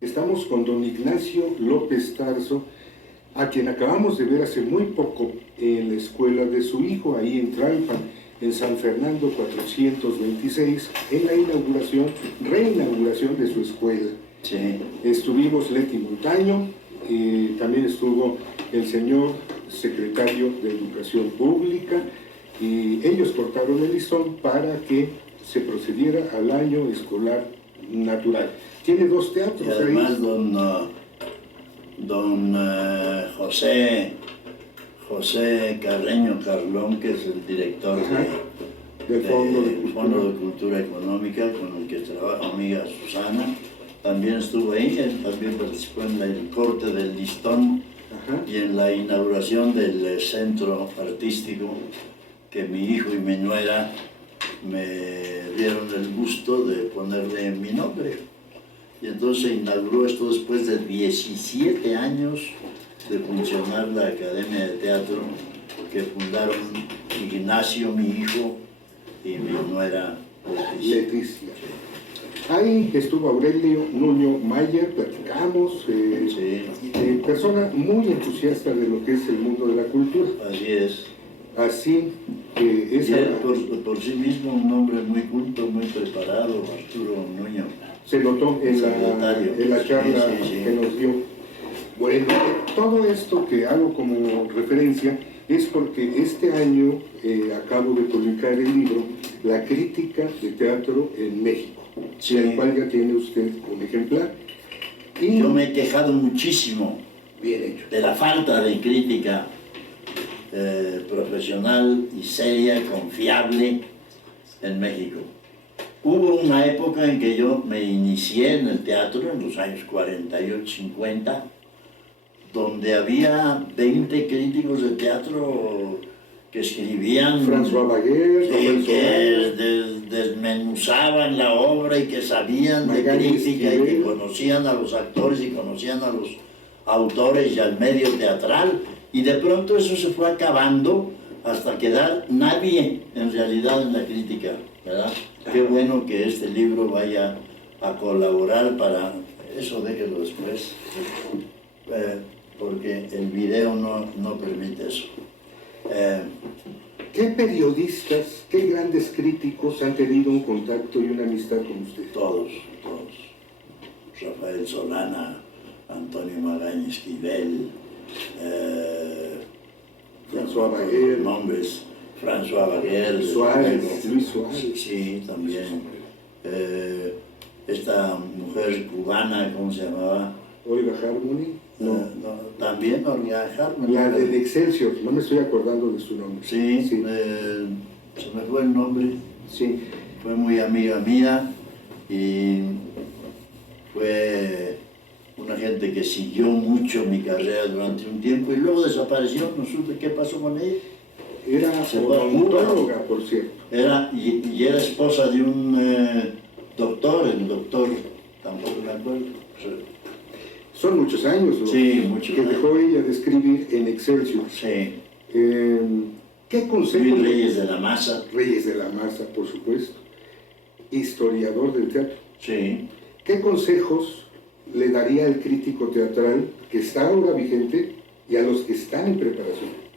Estamos con don Ignacio López Tarso, a quien acabamos de ver hace muy poco en la escuela de su hijo, ahí en Tlalpan, en San Fernando 426, en la reinauguración de su escuela. Sí. Estuvimos Leti Montaño, también estuvo el señor secretario de Educación Pública, y ellos cortaron el listón para que se procediera al año escolar natural. Tiene 2 teatros. Y además ahí. don José Carreño Carlón, que es el director del Fondo de Cultura Económica, con el que trabaja amiga Susana, también estuvo ahí. Él también participó en el corte del listón. Ajá. Y en la inauguración del centro artístico, que mi hijo y mi nuera me dieron el gusto de ponerle mi nombre. Y entonces se inauguró esto después de 17 años de funcionar la Academia de Teatro, que fundaron Ignacio, mi hijo, y mi nuera Leticia. Ahí estuvo Aurelio Nuño Mayer, platicamos, persona muy entusiasta de lo que es el mundo de la cultura. Así es. Así que es por sí mismo un hombre muy culto, muy preparado, Arturo Nuño. Se notó en la charla que nos dio. Bueno, todo esto que hago como referencia es porque este año acabo de publicar el libro La crítica de teatro en México, del cual ya tiene usted un ejemplar. Y yo me he quejado muchísimo bien hecho de la falta de crítica profesional y seria, confiable en México. Hubo una época en que yo me inicié en el teatro, en los años 48-50, donde había 20 críticos de teatro que escribían, François Baguer, que desmenuzaban la obra y que sabían de crítica y que conocían a los actores y conocían a los autores y al medio teatral, y de pronto eso se fue acabando hasta quedar nadie en realidad en la crítica, ¿verdad? Qué bueno que este libro vaya a colaborar para eso, déjelo después, porque el video no permite eso. ¿Qué periodistas, qué grandes críticos han tenido un contacto y una amistad con usted? Todos. Rafael Solana, Antonio Magaña Esquivel, François Baguer, nombres, François Baguer, Luis Suárez. Sí, también. Esta mujer cubana, ¿cómo se llamaba? Olga Harmony. No, también Olga Harmony. La del Excelsior, no me estoy acordando de su nombre. Sí. Se me fue el nombre. Sí. Fue muy amiga mía y fue una gente que siguió mucho mi carrera durante un tiempo y luego desapareció, no supe qué pasó con ella. Era odontóloga, por cierto. Y era esposa de un doctor, el doctor, tampoco me acuerdo. Son muchos años, ¿no? Sí, muchos que años. Dejó ella de escribir en Excelsior. Sí. ¿Qué consejo? Luis Reyes de la Maza. Reyes de la Maza, por supuesto. Historiador del teatro. Sí. ¿Qué consejos le daría al crítico teatral que está ahora vigente y a los que están en preparación?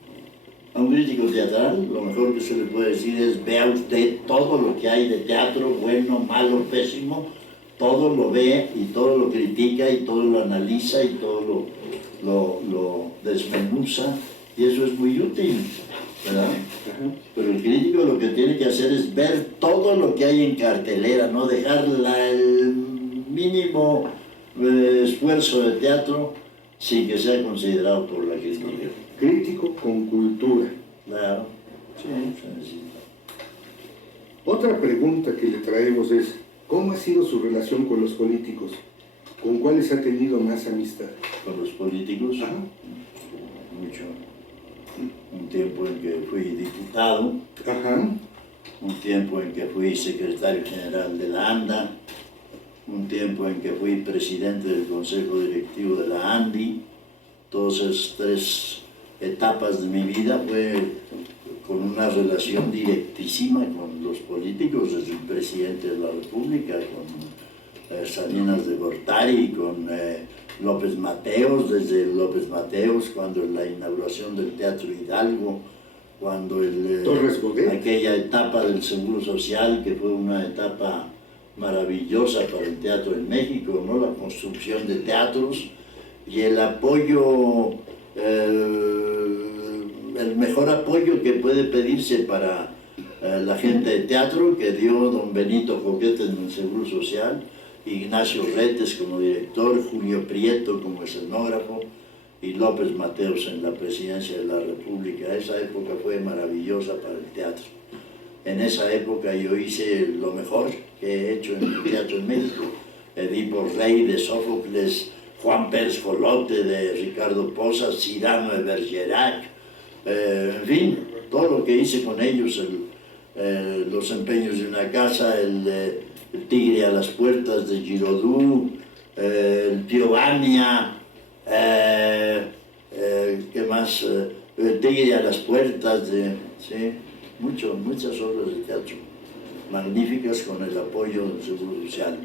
A un crítico teatral, lo mejor que se le puede decir es: vea usted todo lo que hay de teatro, bueno, malo, pésimo, todo lo ve y todo lo critica y todo lo analiza y todo lo desmenuza, y eso es muy útil, ¿verdad? Pero el crítico lo que tiene que hacer es ver todo lo que hay en cartelera, no dejar el mínimo esfuerzo de teatro sin que sea considerado por la crítica. Crítico con cultura. Claro, sí, se necesita. Otra pregunta que le traemos es: ¿cómo ha sido su relación con los políticos? ¿Con cuáles ha tenido más amistad? Con los políticos, Ajá. Mucho. Un tiempo en que fui diputado, Ajá. un tiempo en que fui secretario general de la ANDA, un tiempo en que fui presidente del Consejo Directivo de la ANDI. Todas esas 3 etapas de mi vida fue con una relación directísima con los políticos, desde el presidente de la República, Salinas de Gortari, con López Mateos, desde López Mateos, cuando la inauguración del Teatro Hidalgo, cuando aquella etapa del Seguro Social, que fue una etapa maravillosa para el teatro en México, ¿no? La construcción de teatros y el apoyo, el mejor apoyo que puede pedirse para la gente de teatro que dio don Benito Coquete en el Seguro Social, Ignacio Retes como director, Julio Prieto como escenógrafo y López Mateos en la presidencia de la República. Esa época fue maravillosa para el teatro. En esa época yo hice lo mejor que he hecho en el teatro en México. Edipo Rey de Sófocles, Juan Pérez Jolote de Ricardo Poza, Cyrano de Bergerac, en fin, todo lo que hice con ellos, los empeños de una casa, el Tigre a las puertas de Giraudoux, el Tío Vania, ¿qué más? El Tigre a las puertas de... ¿sí? Muchas obras de teatro magníficas con el apoyo del Seguro Social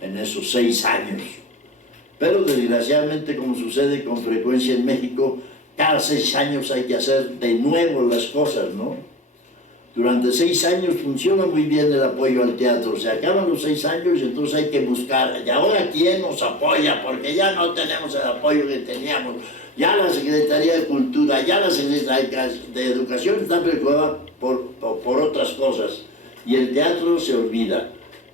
en esos 6 años. Pero desgraciadamente, como sucede con frecuencia en México, cada 6 años hay que hacer de nuevo las cosas, ¿no? Durante 6 años funciona muy bien el apoyo al teatro, se acaban los 6 años y entonces hay que buscar, ¿y ahora quién nos apoya? Porque ya no tenemos el apoyo que teníamos. Ya la Secretaría de Cultura, ya la Secretaría de Educación está preocupada por otras cosas y el teatro se olvida.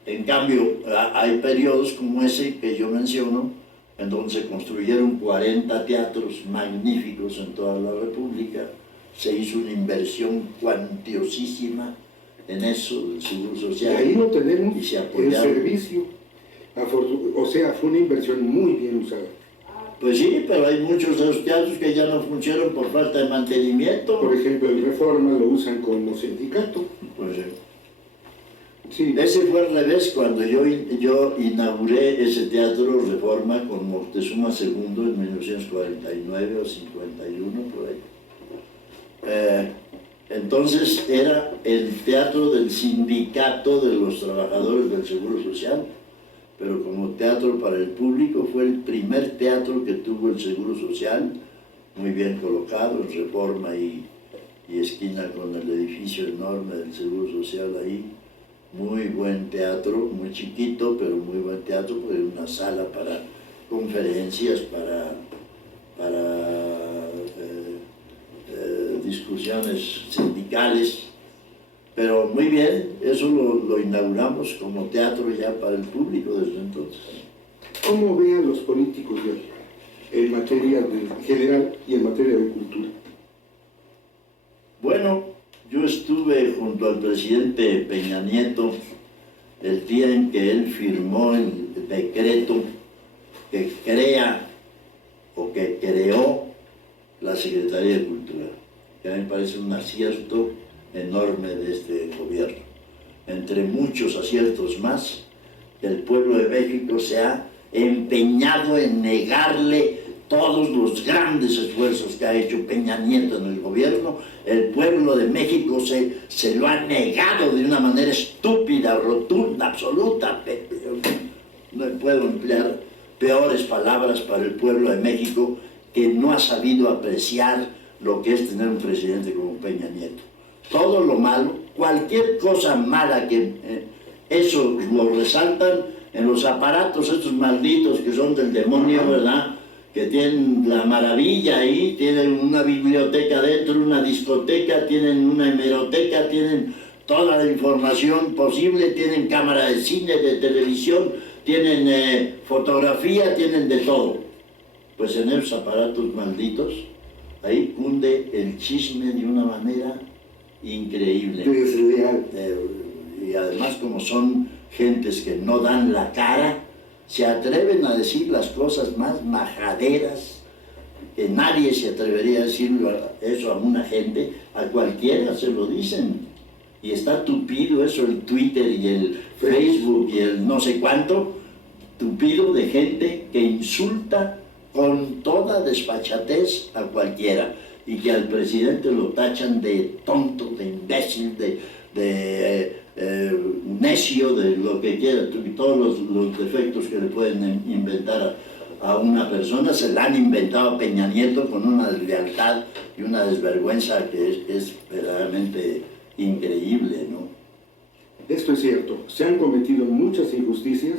En cambio, hay periodos como ese que yo menciono, en donde se construyeron 40 teatros magníficos en toda la República. Se hizo una inversión cuantiosísima en eso, del Seguro Social. Y ahí lo tenemos, y se el servicio. O sea, fue una inversión muy bien usada. Pues sí, pero hay muchos de los teatros que ya no funcionan por falta de mantenimiento. Por ejemplo, el Reforma lo usan como sindicato. Pues sí. Ese fue al revés, cuando yo inauguré ese teatro Reforma con Moctezuma II en 1949 o 51, por ahí. Entonces era el teatro del sindicato de los trabajadores del Seguro Social, pero como teatro para el público fue el primer teatro que tuvo el Seguro Social, muy bien colocado en Reforma y esquina con el edificio enorme del Seguro Social ahí. Muy buen teatro, muy chiquito, pero muy buen teatro, porque una sala para conferencias, para discusiones sindicales, pero muy bien, eso lo inauguramos como teatro ya para el público desde entonces. ¿Cómo ve a los políticos en materia general y en materia de cultura? Bueno, yo estuve junto al presidente Peña Nieto el día en que él firmó el decreto que crea o que creó la Secretaría de Cultura, que a mí me parece un acierto enorme de este gobierno. Entre muchos aciertos más, el pueblo de México se ha empeñado en negarle todos los grandes esfuerzos que ha hecho Peña Nieto en el gobierno. El pueblo de México se lo ha negado de una manera estúpida, rotunda, absoluta. No puedo emplear peores palabras para el pueblo de México, que no ha sabido apreciar lo que es tener un presidente como Peña Nieto. Todo lo malo, cualquier cosa mala que eso lo resaltan en los aparatos estos malditos que son del demonio, ¿verdad? Que tienen la maravilla ahí, tienen una biblioteca dentro, una discoteca, tienen una hemeroteca, tienen toda la información posible, tienen cámara de cine, de televisión, tienen fotografía, tienen de todo. Pues en esos aparatos malditos, ahí cunde el chisme de una manera increíble. Desleal. Y además, como son gentes que no dan la cara, se atreven a decir las cosas más majaderas, que nadie se atrevería a decirlo eso a una gente, a cualquiera se lo dicen. Y está tupido eso, el Twitter y el Facebook y el no sé cuánto, tupido de gente que insulta con toda desfachatez a cualquiera, y que al presidente lo tachan de tonto, de imbécil, de necio, de lo que quiera, todos los defectos que le pueden inventar a una persona, se la han inventado a Peña Nieto con una deslealtad y una desvergüenza que es verdaderamente increíble, ¿no? Esto es cierto, se han cometido muchas injusticias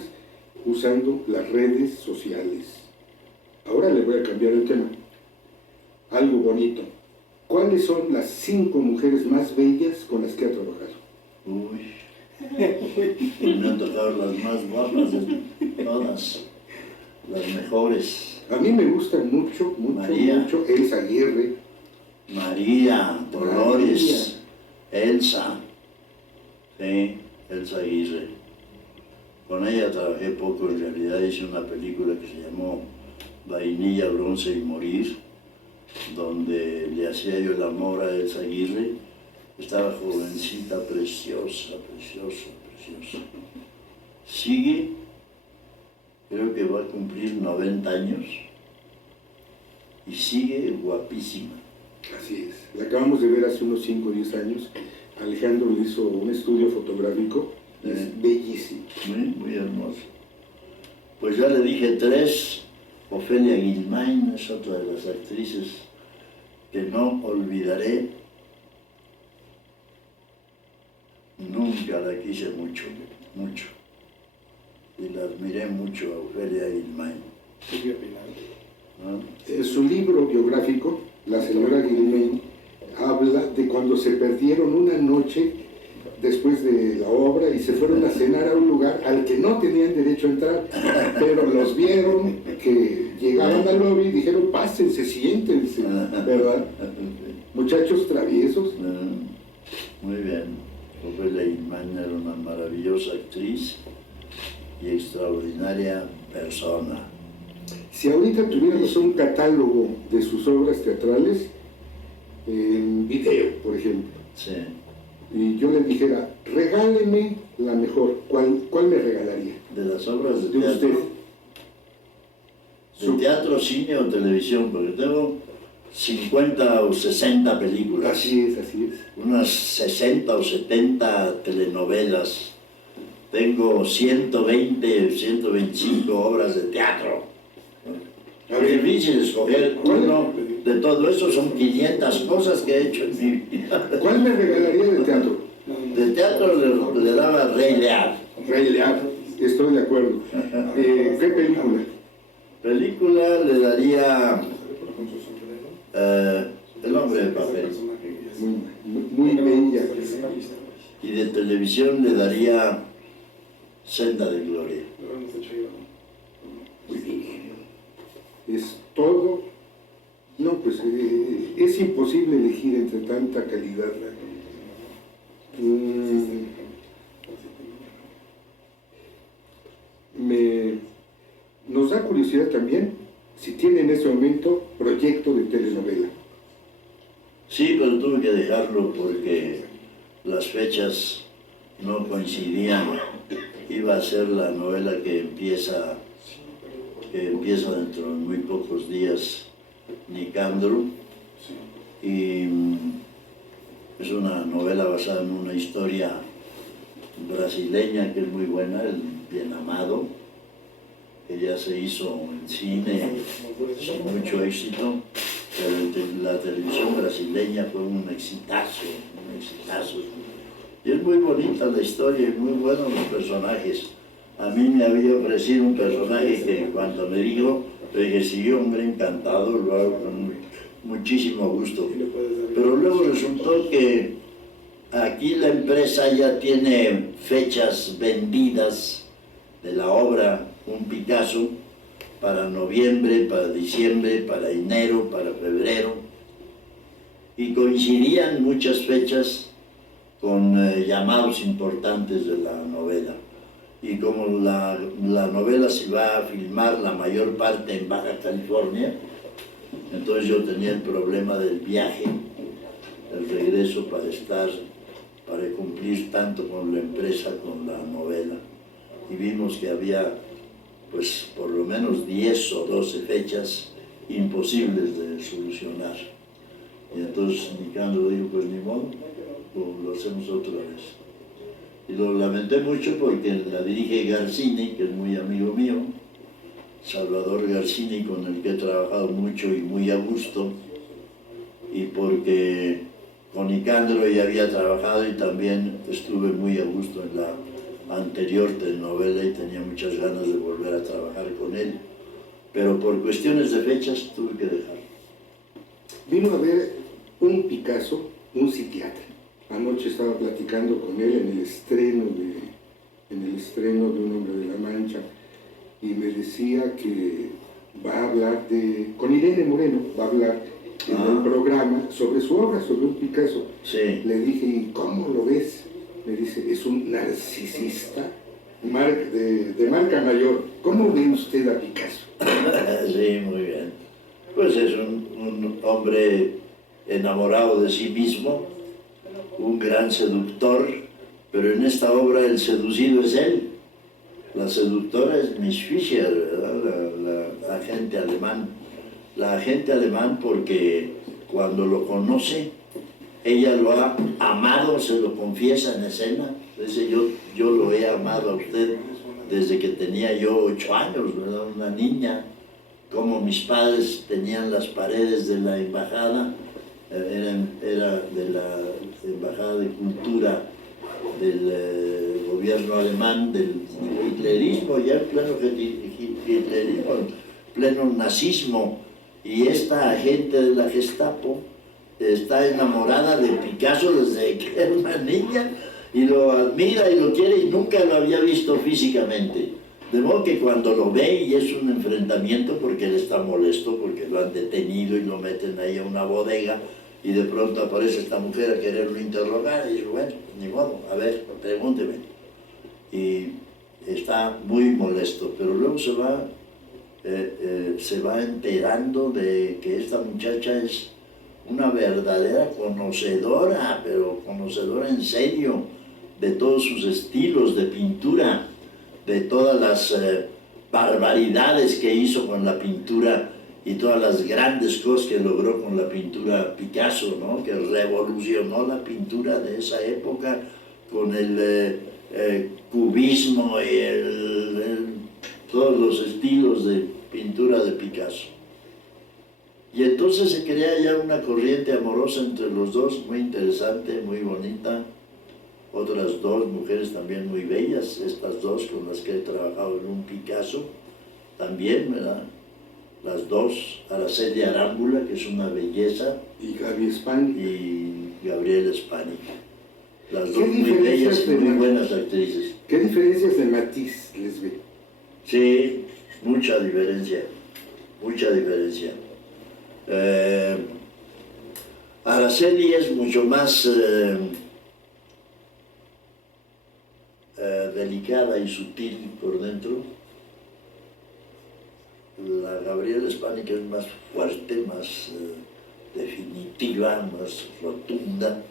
usando las redes sociales. Ahora le voy a cambiar el tema. Algo bonito. ¿Cuáles son las 5 mujeres más bellas con las que ha trabajado? Uy, me han tocado las más guapas de todas, las mejores. A mí me gustan mucho, María. mucho Elsa Aguirre. María, Dolores, Elsa, sí, Elsa Aguirre. Con ella trabajé poco, en realidad hice una película que se llamó Vainilla, Bronce y Morir, donde le hacía yo el amor a Elsa Aguirre. Estaba jovencita, preciosa, preciosa, preciosa. Sigue, creo que va a cumplir 90 años y sigue guapísima. Así es. La acabamos de ver hace unos 5 o 10 años. Alejandro le hizo un estudio fotográfico. Es bellísimo. Muy hermoso. Pues ya le dije 3. Ofelia Guilmain es otra de las actrices que no olvidaré. Nunca la quise mucho, mucho. Y la admiré mucho a Ofelia Guilmain. ¿No? Su libro biográfico, La señora Guilmain, habla de cuando se perdieron una noche después de la obra y se fueron a cenar a un lugar al que no tenían derecho a entrar, pero los vieron que llegaban al lobby y dijeron, pásense, siéntense, ¿verdad? Muchachos traviesos. Muy bien. Ofelia Guilmain era una maravillosa actriz y extraordinaria persona. Si ahorita tuviéramos un catálogo de sus obras teatrales, en video, por ejemplo, Sí. y yo le dijera, regáleme la mejor, ¿cuál me regalaría? De las obras de De usted. teatro. De teatro, cine o televisión, porque tengo 50 o 60 películas. Así es. Unas 60 o 70 telenovelas. Tengo 120, 125 obras de teatro. Es difícil escoger uno de todo eso, son 500 cosas que he hecho en mi vida. ¿Cuál me regalaría de teatro? De teatro le daba Rey Lear. Rey Lear, estoy de acuerdo. ¿Qué película? Película le daría El hombre de papel. Muy bella. Y de televisión le daría Senda de Gloria. Es todo. No, pues es imposible elegir entre tanta calidad. Nos da curiosidad también si tiene en ese momento proyecto de telenovela. Sí, pero tuve que dejarlo porque las fechas no coincidían. Iba a ser la novela que empieza dentro de muy pocos días, Nicandro, y es una novela basada en una historia brasileña que es muy buena, El Bien Amado, que ya se hizo en cine con mucho éxito, pero la televisión brasileña fue un exitazo. Y es muy bonita la historia y muy buenos los personajes. A mí me había ofrecido un personaje que cuando me dijo, le dije, sí, hombre, encantado, lo hago con muchísimo gusto. Pero luego resultó que aquí la empresa ya tiene fechas vendidas de la obra Un Picasso para noviembre, para diciembre, para enero, para febrero. Y coincidían muchas fechas con llamados importantes de la novela. Y como la novela se va a filmar la mayor parte en Baja California, entonces yo tenía el problema del viaje, el regreso para cumplir tanto con la empresa, con la novela. Y vimos que había, pues, por lo menos 10 o 12 fechas imposibles de solucionar. Y entonces Nicandro dijo, pues ni modo, lo hacemos otra vez. Y lo lamenté mucho porque la dirige Garcini, que es muy amigo mío, Salvador Garcini, con el que he trabajado mucho y muy a gusto, y porque con Nicandro ya había trabajado y también estuve muy a gusto en la anterior telenovela y tenía muchas ganas de volver a trabajar con él, pero por cuestiones de fechas tuve que dejar. Vino a ver un Picasso, un psiquiatra. Anoche estaba platicando con él en el estreno de Un Hombre de la Mancha, y me decía que va a hablar con Irene Moreno, va a hablar en el programa sobre su obra, sobre un Picasso. Sí. Le dije, ¿y cómo lo ves? Me dice, es un narcisista de marca mayor. ¿Cómo ve usted a Picasso? Sí, muy bien. Pues es un hombre enamorado de sí mismo, un gran seductor, pero en esta obra el seducido es él. La seductora es Miss Fischer, ¿verdad? La agente alemán. La agente alemán porque cuando lo conoce, ella lo ha amado, se lo confiesa en escena. Dice, yo lo he amado a usted desde que tenía yo 8 años, ¿verdad? Una niña, como mis padres tenían las paredes de la embajada, era de la Embajada de Cultura del gobierno alemán, del hitlerismo, ya en pleno hitlerismo, en pleno nazismo, y esta agente de la Gestapo está enamorada de Picasso desde que era una niña, y lo admira y lo quiere, y nunca lo había visto físicamente. De modo que cuando lo ve, y es un enfrentamiento porque él está molesto, porque lo han detenido y lo meten ahí a una bodega, y de pronto aparece esta mujer a quererlo interrogar, y dice, bueno, ni modo, a ver, pregúnteme. Y está muy molesto, pero luego se va enterando de que esta muchacha es una verdadera conocedora, pero conocedora en serio, de todos sus estilos de pintura, de todas las barbaridades que hizo con la pintura y todas las grandes cosas que logró con la pintura Picasso, ¿no? Que revolucionó la pintura de esa época con el cubismo y todos los estilos de pintura de Picasso. Y entonces se crea ya una corriente amorosa entre los dos, muy interesante, muy bonita. Otras dos mujeres también muy bellas, estas dos con las que he trabajado en un Picasso, también, ¿verdad? Las dos, Araceli Arámbula, que es una belleza, y Gaby Spanik, y Gabriela Spanik. Las dos muy bellas y muy buenas actrices. ¿Qué diferencias de matiz les ve? Sí, mucha diferencia, mucha diferencia. Araceli es mucho más delicada y sutil por dentro. La Gabriela Spanik es más fuerte, más definitiva, más rotunda,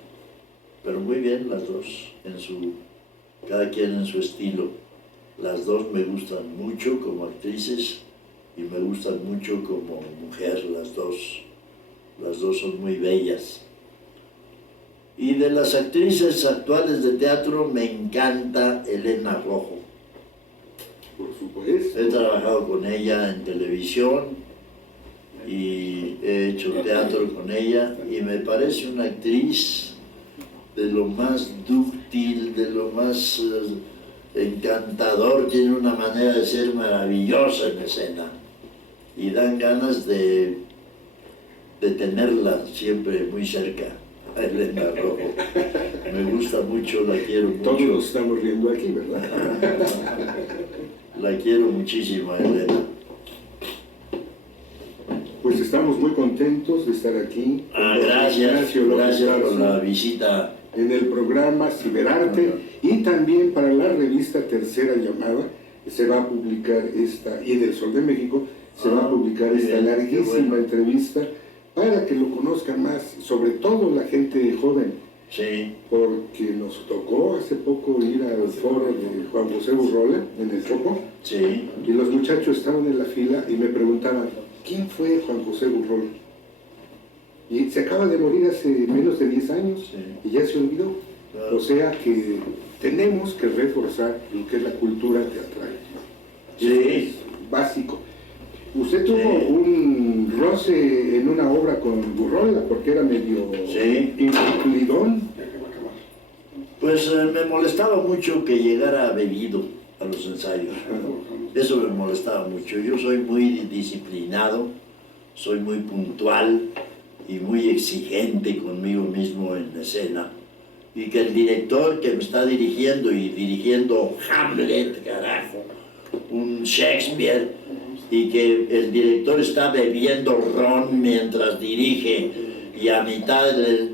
pero muy bien las dos, cada quien en su estilo. Las dos me gustan mucho como actrices y me gustan mucho como mujer, las dos son muy bellas. Y de las actrices actuales de teatro me encanta Elena Rojo. Por supuesto. He trabajado con ella en televisión y he hecho teatro con ella y me parece una actriz de lo más dúctil, de lo más encantador, tiene una manera de ser maravillosa en escena y dan ganas de tenerla siempre muy cerca. A Elena Rojo, me gusta mucho, la quiero mucho. Todos nos estamos riendo aquí, ¿verdad? La quiero muchísimo a Elena. Pues estamos muy contentos de estar aquí. Gracias por la visita. En el programa Ciberarte y también para la revista Tercera Llamada se va a publicar esta, y en El Sol de México se va a publicar esta larguísima entrevista para que lo conozcan más, sobre todo la gente joven. Sí. Porque nos tocó hace poco ir al foro de Juan José Urrola en el Foco. Sí. Y los muchachos estaban en la fila y me preguntaban, ¿quién fue Juan José Urrola? Y se acaba de morir hace menos de 10 años, sí. Y ya se olvidó. Claro. O sea que tenemos que reforzar lo que es la cultura teatral. Sí. Eso es básico. Usted tuvo un roce en una obra con Gurrola porque era medio incumplidón. Pues me molestaba mucho que llegara bebido a los ensayos. Eso me molestaba mucho. Yo soy muy disciplinado, soy muy puntual y muy exigente conmigo mismo en escena. Y que el director que me está dirigiendo y dirigiendo Hamlet, carajo, un Shakespeare, y que el director está bebiendo ron mientras dirige y a mitad del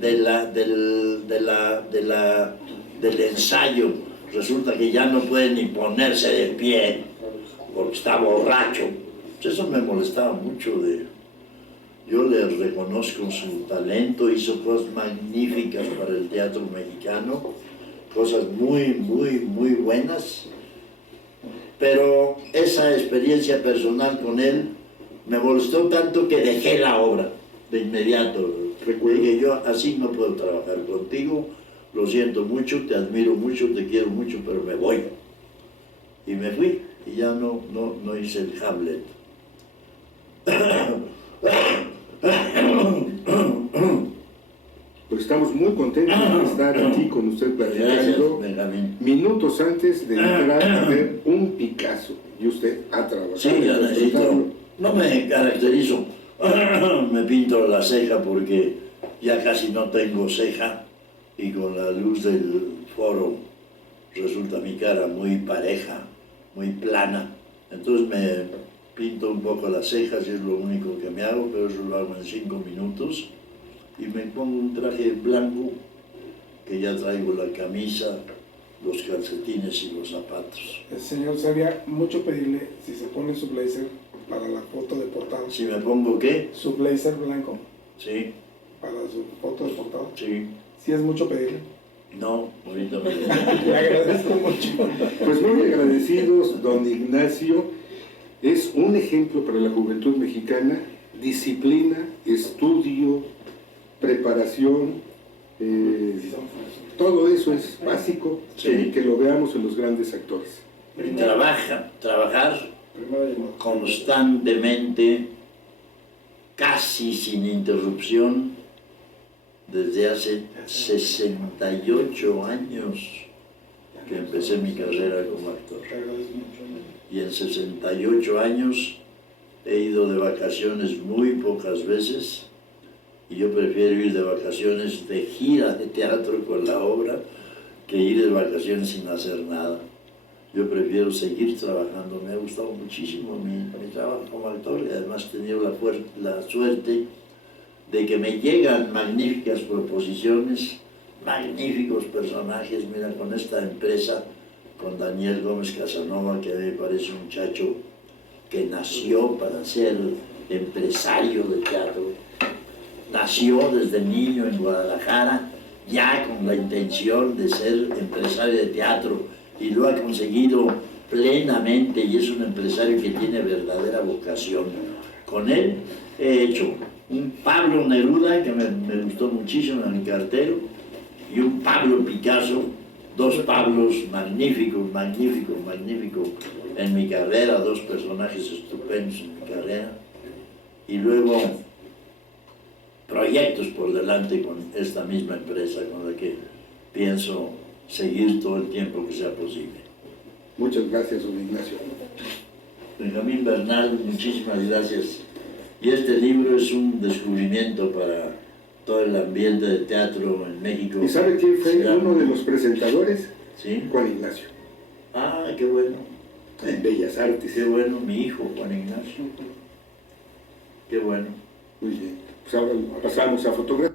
ensayo resulta que ya no puede ni ponerse de pie porque está borracho. Eso me molestaba mucho. Yo le reconozco su talento, hizo cosas magníficas para el teatro mexicano, cosas muy, muy, muy buenas. Pero esa experiencia personal con él me molestó tanto que dejé la obra de inmediato. Dije yo, así no puedo trabajar contigo, lo siento mucho, te admiro mucho, te quiero mucho, pero me voy. Y me fui, y ya no hice el Hamlet. Pues estamos muy contentos de estar aquí con usted platicando. Minutos antes de entrar a ver un Picasso, y usted ha trabajado. Sí, ya necesito. No me caracterizo, me pinto la ceja porque ya casi no tengo ceja y con la luz del foro resulta mi cara muy pareja, muy plana. Entonces me pinto un poco las cejas y es lo único que me hago, pero eso lo hago en 5 minutos. Y me pongo un traje blanco, que ya traigo la camisa, los calcetines y los zapatos. Señor, sería mucho pedirle si se pone su blazer para la foto de portada. ¿Si me pongo qué? Su blazer blanco. Sí. Para su foto de portada. Sí. ¿Sí es mucho pedirle? No, ahorita me... Le agradezco mucho. Pues muy agradecidos, don Ignacio. Es un ejemplo para la juventud mexicana, disciplina, estudio, preparación, todo eso es básico, Sí. que lo veamos en los grandes actores. Y trabajar constantemente, casi sin interrupción, desde hace 68 años que empecé mi carrera como actor. Y en 68 años he ido de vacaciones muy pocas veces, y yo prefiero ir de vacaciones de gira de teatro con la obra que ir de vacaciones sin hacer nada. Yo prefiero seguir trabajando. Me ha gustado muchísimo mi trabajo como actor y además he tenido la suerte de que me llegan magníficas proposiciones, magníficos personajes. Mira, con esta empresa, con Daniel Gómez Casanova, que me parece un muchacho que nació para ser empresario de teatro. Nació desde niño en Guadalajara, ya con la intención de ser empresario de teatro, y lo ha conseguido plenamente, y es un empresario que tiene verdadera vocación. Con él he hecho un Pablo Neruda, que me gustó muchísimo en el cartero, y un Pablo Picasso, dos Pablos magníficos en mi carrera, dos personajes estupendos en mi carrera, y luego proyectos por delante con esta misma empresa con la que pienso seguir todo el tiempo que sea posible. Muchas gracias, don Ignacio. Benjamín Bernal, muchísimas gracias. Y este libro es un descubrimiento para todo el ambiente de teatro en México. ¿Y sabe quién fue uno de los presentadores? ¿Sí? Juan Ignacio. Ah, qué bueno. En Bellas Artes. Qué bueno, mi hijo Juan Ignacio. Qué bueno. Muy bien. Pues ahora pasamos a fotografía.